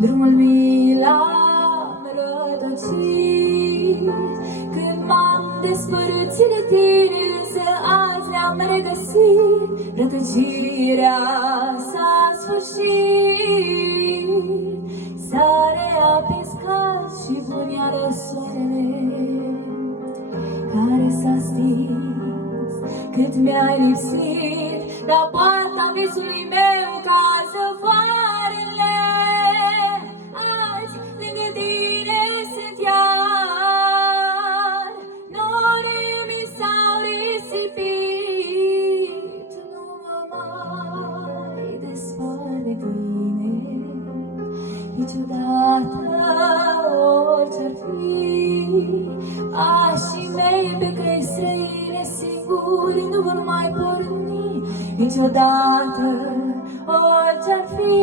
Drumul mi l-am rătăcit când m-am despărțit de tine, însă azi ne-am regăsit. Rătăcirea s-a sfârșit, s-a reapins cald și bun iară soarele care s-a stins cât mi-ai lipsit. La poarta visului meu cază soarele, azi lângă tine sunt iar. Norii mi s-au risipit, nu mă mai despart de tine niciodată, orice-ar fi. Pașii mei pe căi străine singuri nu vor mai porni niciodată, orice-ar fi.